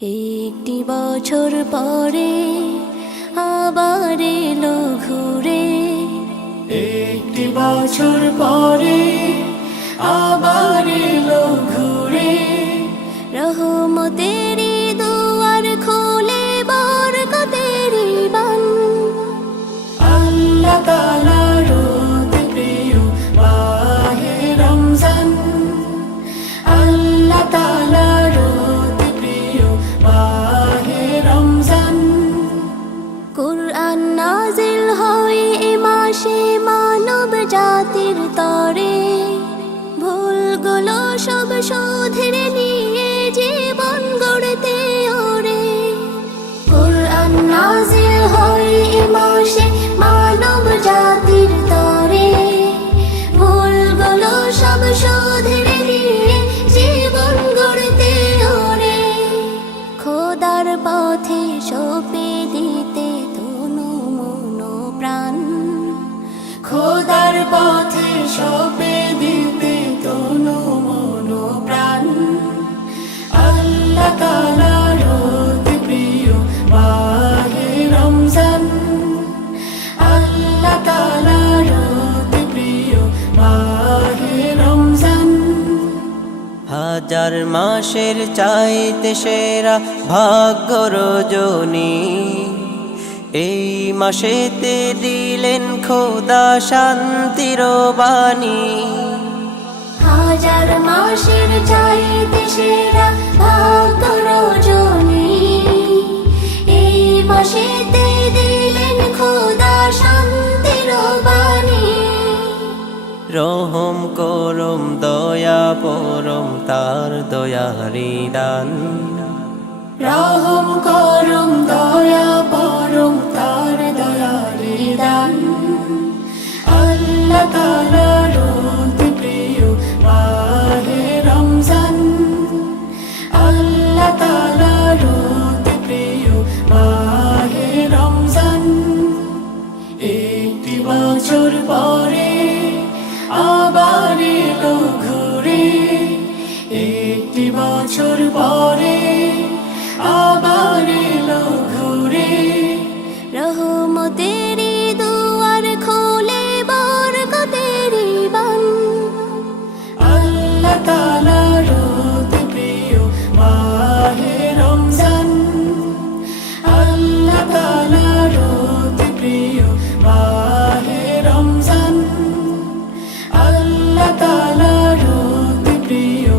একটি বছর পরে আবার এলো ঘুরে, একটি বছর পরে আবার এলো ঘুরে। রহমতেরই দুয়ার খুলে বরকতেরই বান। আল্লাহ তাআলার অতি প্রিয় মাহে রমজান, আল্লাহ তাআলার অতি প্রিয় মাহে রমজান। কুরআন নাজিল হয় এ মাসে মানব জাতির তরে, ভুলগুলো সব শুধরে নিয়ে জীবন গড়তে ওরে। কুরআন নাজিল হয় এ মাসে মানব জাতির তরে, ভুলগুলো সব শুধরে নিয়ে জীবন গড়তে ওরে। খোদার পথে সঁপে দিতে তনু মন প্রাণ, খোদার পথে সঁপে দিতে তনু মন প্রাণ। আল্লাহ তাআলার অতি প্রিয় মাহে রমজান, আল্লাহ তাআলার অতি প্রিয় মাহে রমজান। হাজার মাসের চাইতে সেরা ভাগ্য রজনী, এই মাসেতে দিলেন খোদা শান্তির বাণী। হাজার মাসের চাইতে সেরা ভাগ্য রজনী, এই মাসেতে দিলেন খোদা শান্তির বাণী। রহম করম দয়া পরম তার দয়ারি দান, রহম করম দয়া পরম তার দয়ারি দান। আল্লাহ তাআলার অতি প্রিয় মাহে রমজান, আল্লাহ তাআলার অতি প্রিয় মাহে রমজান। একটি বছর পরে আবার এলো ঘুরে, একটি বছর পরে আবার এলো ঘুরে। রহমতেরই দুয়ার খুলে বরকতেরই বান। আল্লাহ তাআলার অতি প্রিয় মাহে রমজান, আল্লাহ তাআলার অতি প্রিয় মাহে রমজান, আল্লাহ তাআলার অতি প্রিয়